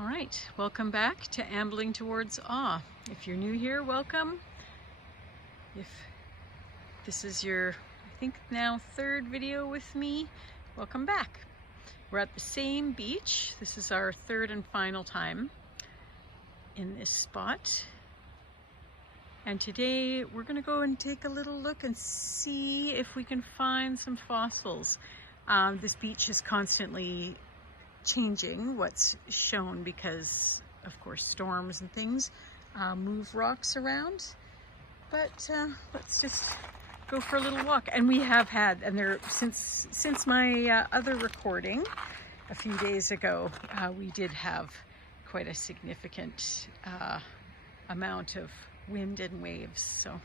All right, welcome back to Ambling Towards Awe. If you're new here, welcome. If this is your, I think now third video with me, welcome back. We're at the same beach. This is our third and final time in this spot. And today we're gonna go and take a little look and see if we can find some fossils. This beach is constantly changing what's shown because of course storms and things move rocks around, but let's just go for a little walk. And we have had, and there since my other recording a few days ago, we did have quite a significant amount of wind and waves, so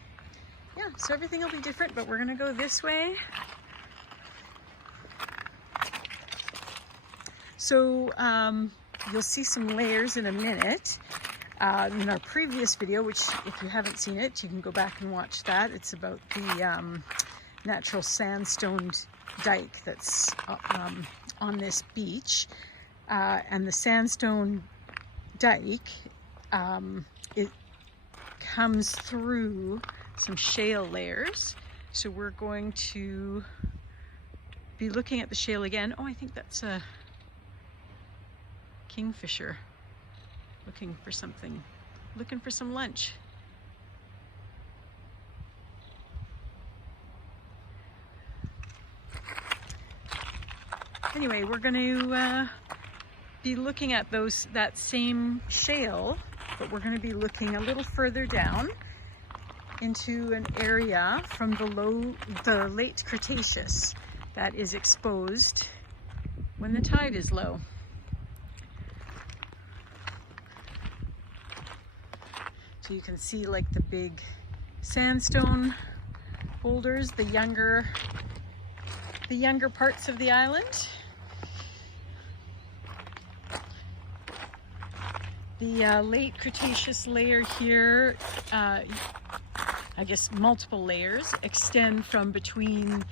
yeah, so everything will be different, but we're gonna go this way. So you'll see some layers in a minute. In our previous video, which if you haven't seen it, you can go back and watch that. It's about the natural sandstone dike that's on this beach. And the sandstone dike, it comes through some shale layers. So we're going to be looking at the shale again. Oh, I think that's a kingfisher looking for something, looking for some lunch. Anyway, we're going to be looking at that same shale, but we're going to be looking a little further down into an area from the late Cretaceous that is exposed when the tide is low. So you can see like the big sandstone boulders, the younger parts of the island. The late Cretaceous layer here, I guess multiple layers, extend from between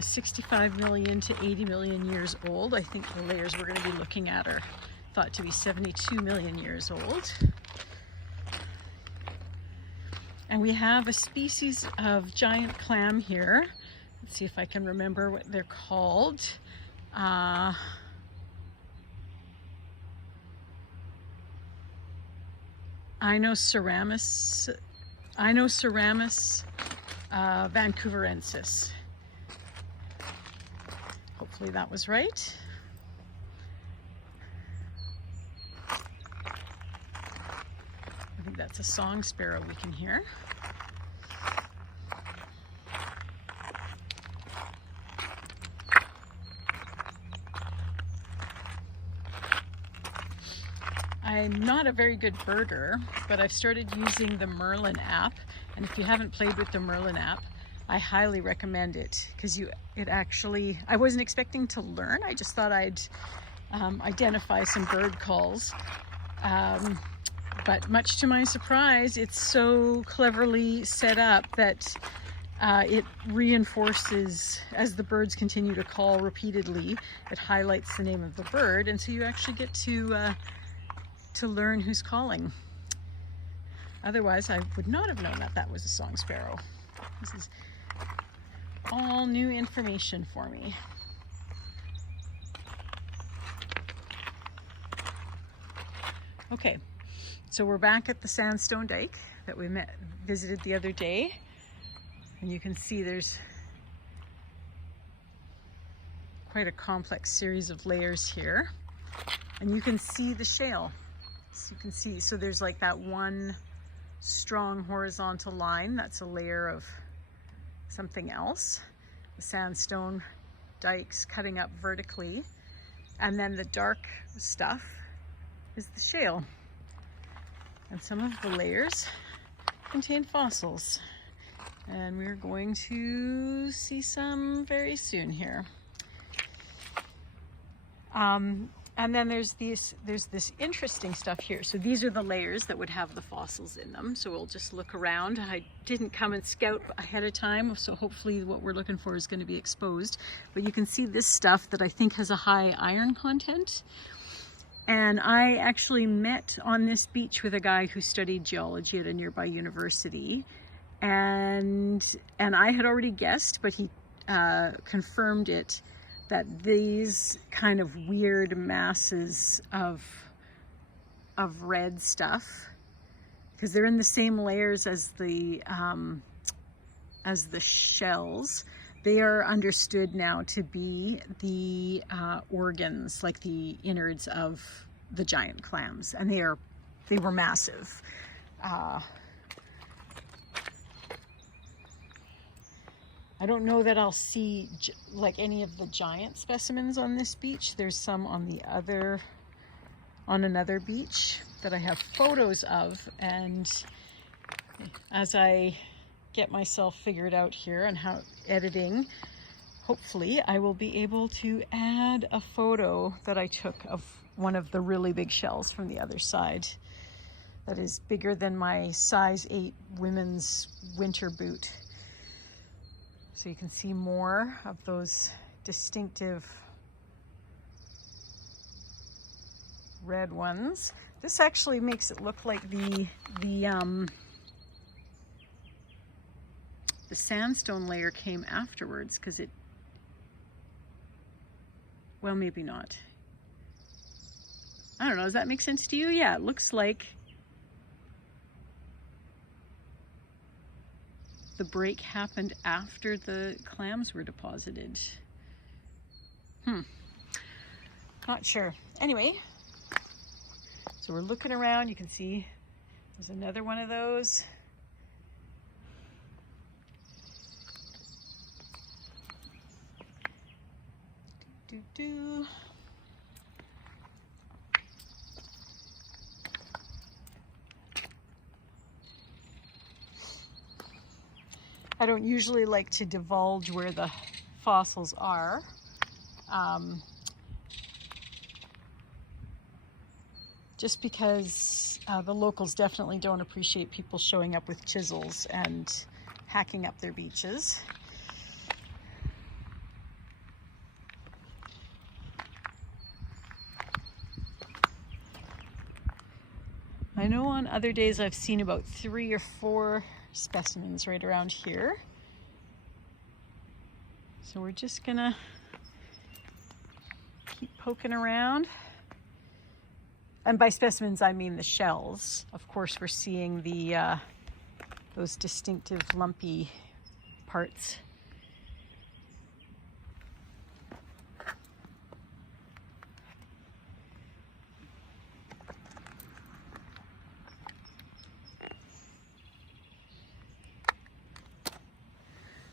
65 million to 80 million years old. I think the layers we're going to be looking at are thought to be 72 million years old. And we have a species of giant clam here. Let's see if I can remember what they're called. Inoceramis's vancouverensis. Hopefully that was right. I think that's a song sparrow we can hear. I'm not a very good birder, but I've started using the Merlin app, and if you haven't played with the Merlin app, I highly recommend it because I wasn't expecting to learn. I just thought I'd identify some bird calls. But much to my surprise, it's so cleverly set up that it reinforces, as the birds continue to call repeatedly, it highlights the name of the bird, and so you actually get to learn who's calling. Otherwise, I would not have known that that was a song sparrow. This is all new information for me. Okay. So we're back at the sandstone dike that we visited the other day, and you can see there's quite a complex series of layers here, and you can see the shale. So you can see, so there's like that one strong horizontal line, that's a layer of something else. The sandstone dikes cutting up vertically, and then the dark stuff is the shale. And some of the layers contain fossils, and we're going to see some very soon here. And then there's this interesting stuff here. So these are the layers that would have the fossils in them. So we'll just look around. I didn't come and scout ahead of time, so hopefully what we're looking for is going to be exposed. But you can see this stuff that I think has a high iron content. And I actually met on this beach with a guy who studied geology at a nearby university. And I had already guessed, but he confirmed it, that these kind of weird masses of red stuff, because they're in the same layers as the shells, they are understood now to be the organs, like the innards of the giant clams, and they were massive. I don't know that I'll see like any of the giant specimens on this beach. There's some on another beach that I have photos of, and as I get myself figured out here and how editing, hopefully I will be able to add a photo that I took of one of the really big shells from the other side that is bigger than my size 8 women's winter boot. So you can see more of those distinctive red ones. This actually makes it look like the sandstone layer came afterwards, because it, well, maybe not. I don't know, does that make sense to you? Yeah, it looks like the break happened after the clams were deposited. Not sure. Anyway, so we're looking around. You can see there's another one of those. I don't usually like to divulge where the fossils are. Just because the locals definitely don't appreciate people showing up with chisels and hacking up their beaches. I know on other days I've seen about 3 or 4 specimens right around here. So we're just gonna keep poking around. And by specimens, I mean the shells. Of course, we're seeing the those distinctive lumpy parts.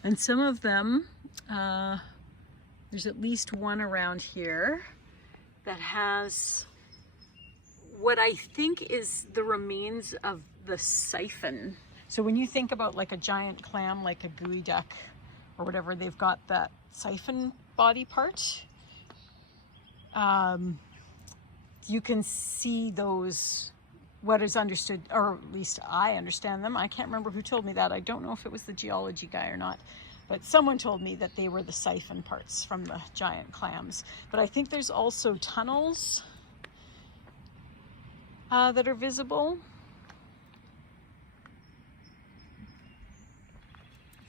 And some of them, there's at least one around here that has what I think is the remains of the siphon. So when you think about like a giant clam, like a gooey duck or whatever, they've got that siphon body part. You can see those, what is understood, or at least I understand them. I can't remember who told me that. I don't know if it was the geology guy or not, but someone told me that they were the siphon parts from the giant clams. But I think there's also tunnels that are visible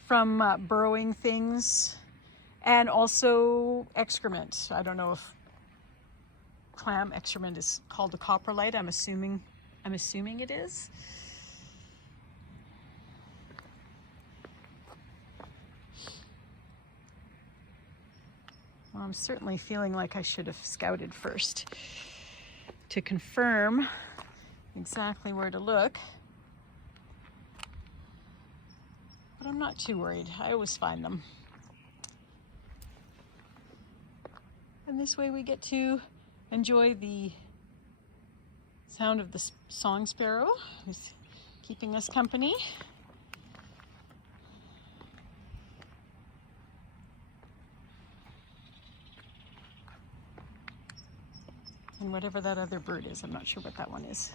from burrowing things, and also excrement. I don't know if clam excrement is called a coprolite. I'm assuming it is. Well, I'm certainly feeling like I should have scouted first to confirm exactly where to look. But I'm not too worried. I always find them. And this way we get to enjoy the sound of the song sparrow, who's keeping us company. And whatever that other bird is, I'm not sure what that one is.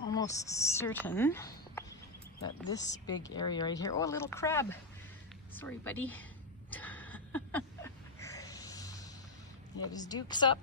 almost certain that this big area right here, oh, a little crab. Sorry, buddy. He had his dukes up.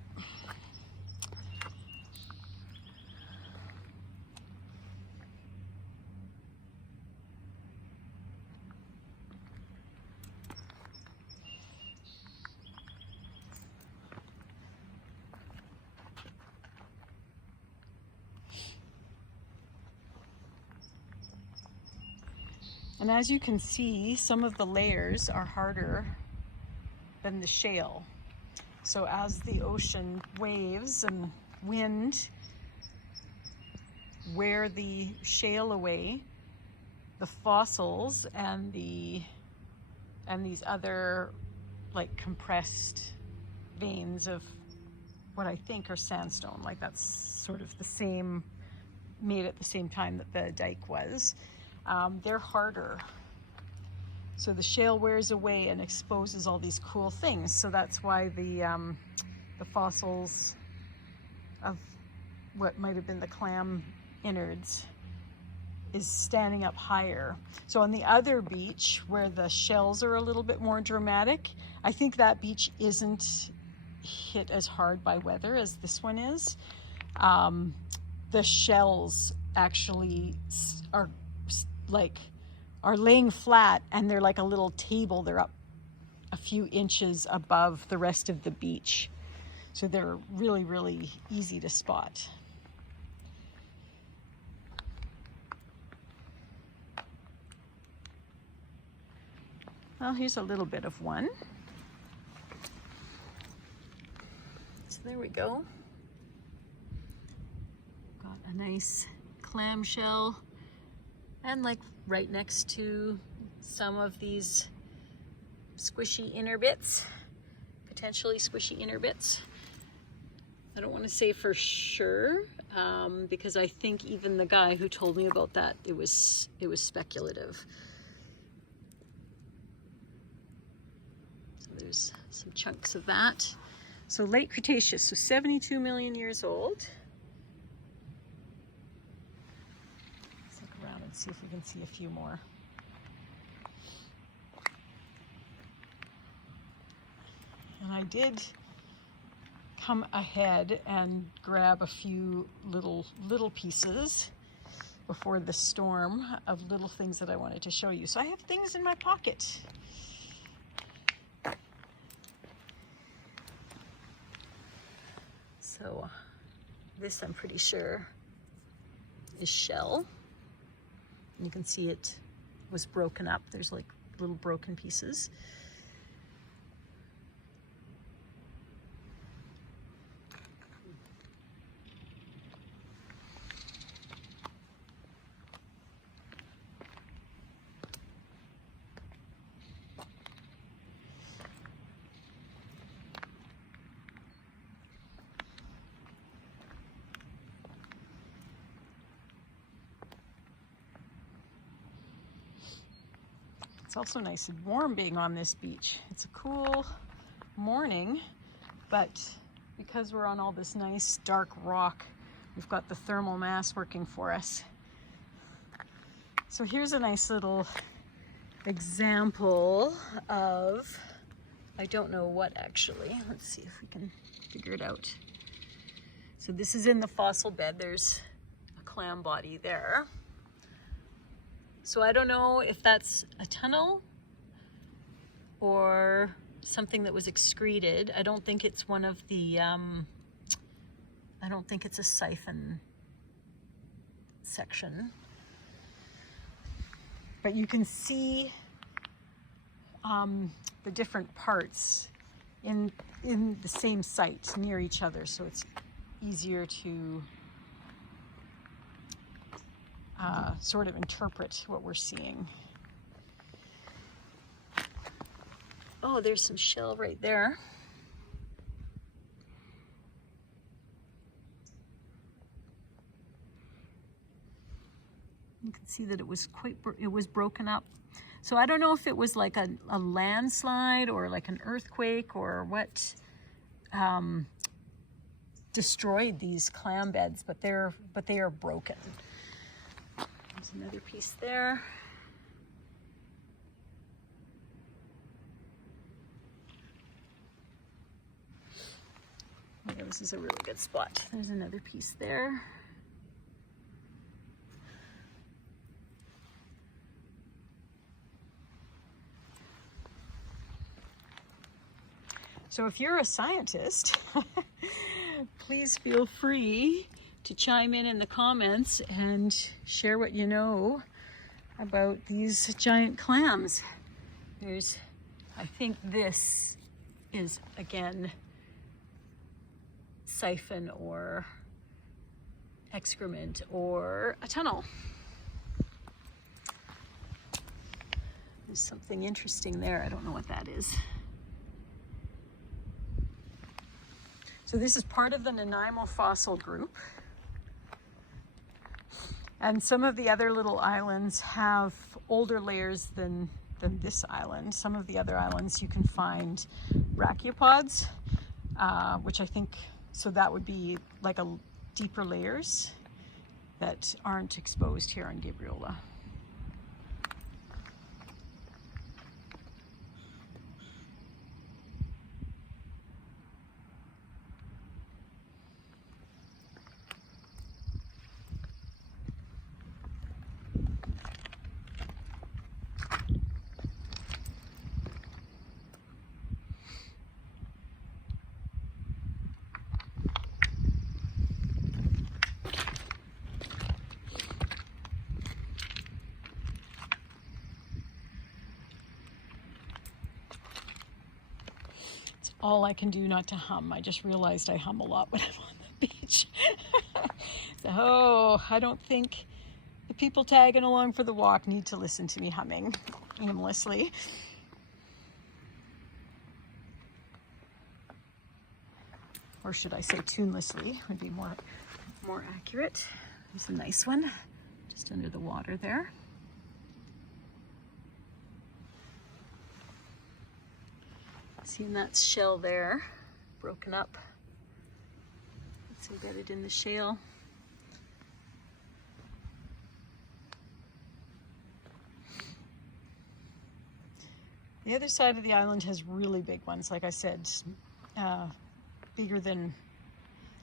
And as you can see, some of the layers are harder than the shale. So as the ocean waves and wind wear the shale away, the fossils and these other like compressed veins of what I think are sandstone, like that's sort of the same, made at the same time that the dike was. They're harder. So the shale wears away and exposes all these cool things. So that's why the fossils of what might have been the clam innards is standing up higher. So on the other beach where the shells are a little bit more dramatic, I think that beach isn't hit as hard by weather as this one is. The shells actually are laying flat, and they're like a little table. They're up a few inches above the rest of the beach. So they're really, really easy to spot. Well, here's a little bit of one. So there we go. Got a nice clamshell, and like right next to some of these squishy inner bits, potentially squishy inner bits. I don't want to say for sure, because I think even the guy who told me about that, it was speculative. So there's some chunks of that. So late Cretaceous, so 72 million years old. Let's look around and see if we can see a few more. And I did come ahead and grab a few little pieces before the storm of little things that I wanted to show you. So I have things in my pocket. So this, I'm pretty sure, is shell. You can see it was broken up. There's like little broken pieces. It's also nice and warm being on this beach. It's a cool morning, but because we're on all this nice dark rock, we've got the thermal mass working for us. So here's a nice little example of, I don't know what actually. Let's see if we can figure it out. So this is in the fossil bed. There's a clam body there. So I don't know if that's a tunnel or something that was excreted. I don't think it's one of the, I don't think it's a siphon section. But you can see the different parts in the same site near each other, so it's easier to sort of interpret what we're seeing. Oh, there's some shell right there. You can see that it was broken up. So I don't know if it was like a landslide or like an earthquake or what. destroyed these clam beds, but they are broken. There's another piece there. Yeah, this is a really good spot. There's another piece there. So if you're a scientist, please feel free to chime in the comments and share what you know about these giant clams. I think this is, again, siphon or excrement or a tunnel. There's something interesting there. I don't know what that is. So this is part of the Nanaimo fossil group. And some of the other little islands have older layers than this island. Some of the other islands you can find brachiopods, which I think, so that would be like a deeper layers that aren't exposed here on Gabriola. All I can do not to hum. I just realized I hum a lot when I'm on the beach. So, I don't think the people tagging along for the walk need to listen to me humming aimlessly. Or should I say tunelessly, would be more accurate. There's a nice one just under the water there. Seeing that shell there, broken up. It's embedded in the shale. The other side of the island has really big ones, like I said,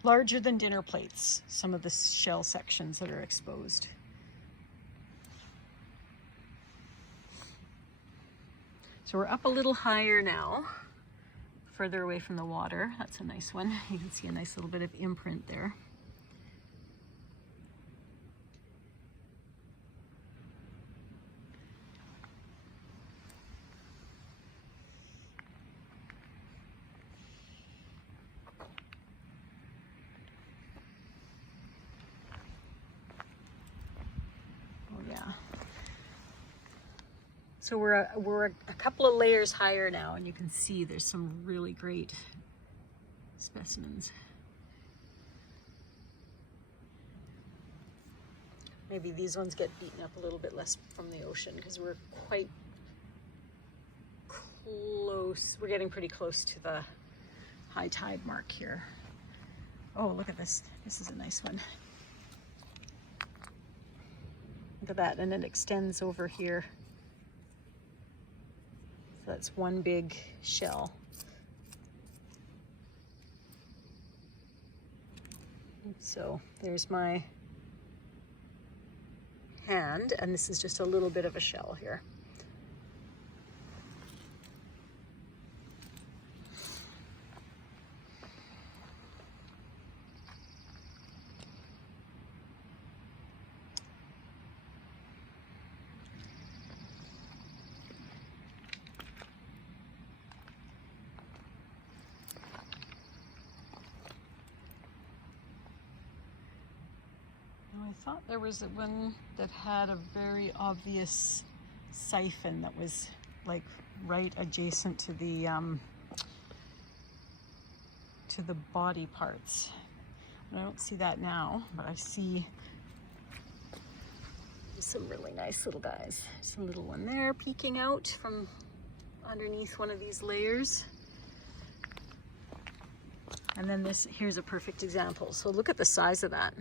larger than dinner plates, some of the shell sections that are exposed. So we're up a little higher now, further away from the water. That's a nice one. You can see a nice little bit of imprint there. Oh yeah. So we're a couple of layers higher now, and you can see there's some really great specimens. Maybe these ones get beaten up a little bit less from the ocean because we're quite close. We're getting pretty close to the high tide mark here. Oh, look at this. This is a nice one. Look at that, and it extends over here. So that's one big shell. So there's my hand, and this is just a little bit of a shell here. I thought there was one that had a very obvious siphon that was like right adjacent to the body parts. I don't see that now, but I see some really nice little guys. There's a little one there peeking out from underneath one of these layers. And then here's a perfect example. So look at the size of that.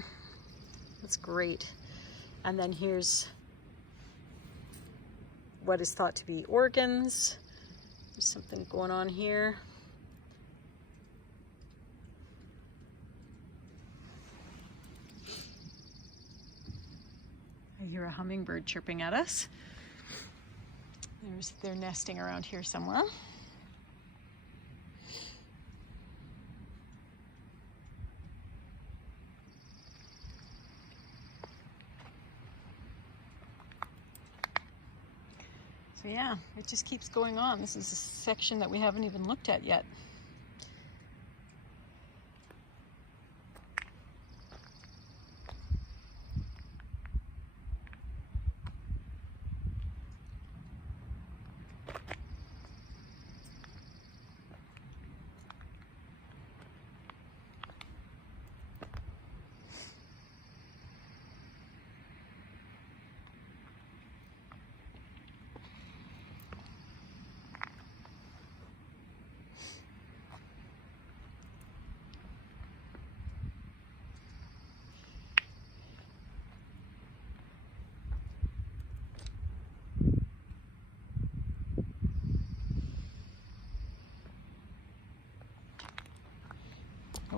That's great. And then here's what is thought to be organs. There's something going on here. I hear a hummingbird chirping at us. They're nesting around here somewhere. So yeah, it just keeps going on. This is a section that we haven't even looked at yet.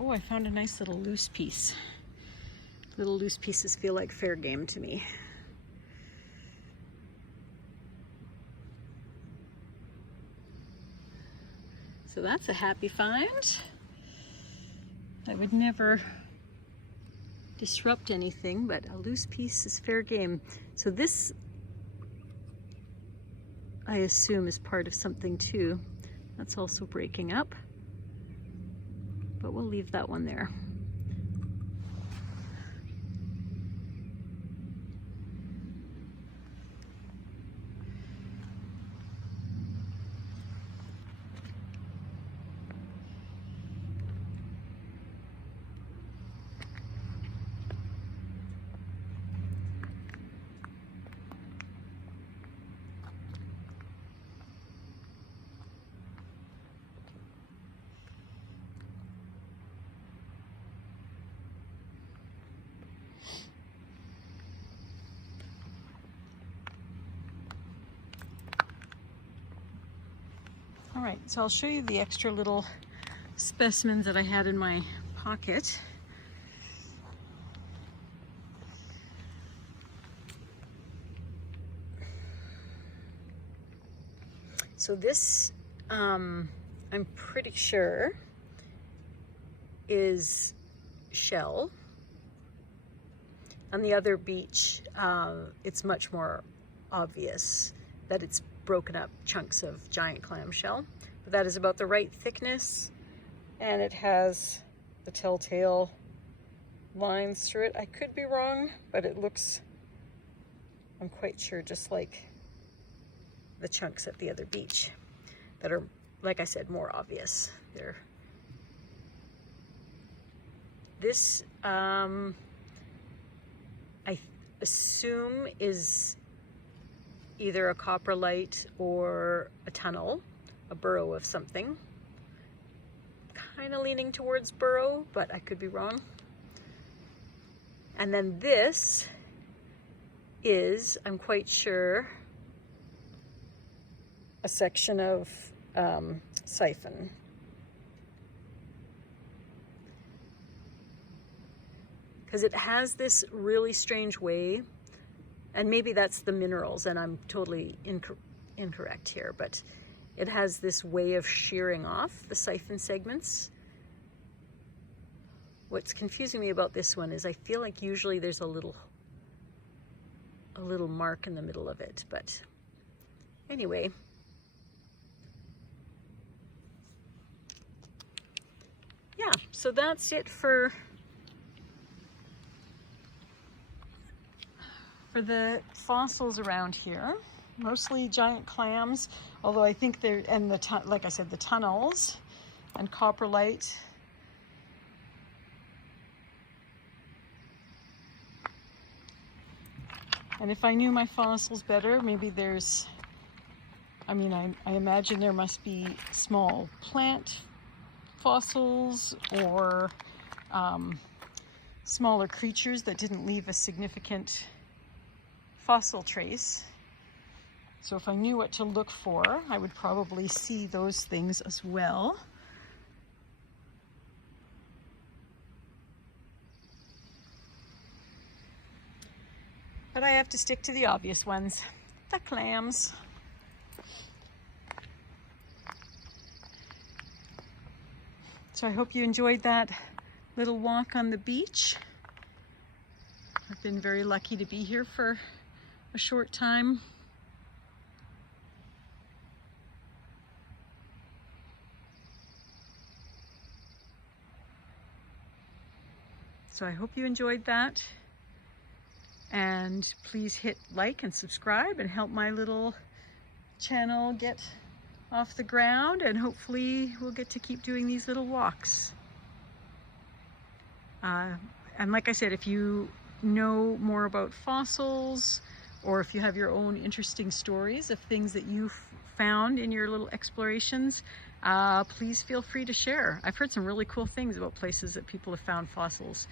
Oh, I found a nice little loose piece. Little loose pieces feel like fair game to me. So that's a happy find. I would never disrupt anything, but a loose piece is fair game. So this, I assume, is part of something too. That's also breaking up, but we'll leave that one there. All right, so I'll show you the extra little specimens that I had in my pocket. So this, I'm pretty sure, is shell. On the other beach, it's much more obvious that it's broken up chunks of giant clam shell, but that is about the right thickness, and it has the telltale lines through it. I could be wrong, but it looks, I'm quite sure, just like the chunks at the other beach that are, like I said, more obvious. This I assume is either a coprolite or a tunnel, a burrow of something. Kind of leaning towards burrow, but I could be wrong. And then this is, I'm quite sure, a section of siphon. Because it has this really strange way, and maybe that's the minerals, and I'm totally incorrect here, but it has this way of shearing off the siphon segments. What's confusing me about this one is I feel like usually there's a little mark in the middle of it, but anyway. Yeah, so that's it for the fossils around here. Mostly giant clams, although I think they're, and like I said, the tunnels and coprolite. And if I knew my fossils better, maybe there's, I mean, I imagine there must be small plant fossils or smaller creatures that didn't leave a significant fossil trace. So if I knew what to look for, I would probably see those things as well. But I have to stick to the obvious ones, the clams. So I hope you enjoyed that little walk on the beach. I've been very lucky to be here for a short time. So I hope you enjoyed that. And please hit like and subscribe and help my little channel get off the ground, and hopefully we'll get to keep doing these little walks. And like I said, if you know more about fossils, or if you have your own interesting stories of things that you've found in your little explorations, please feel free to share. I've heard some really cool things about places that people have found fossils.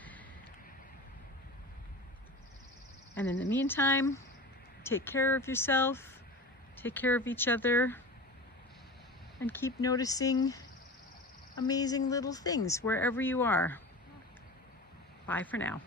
And in the meantime, take care of yourself, take care of each other, and keep noticing amazing little things wherever you are. Bye for now.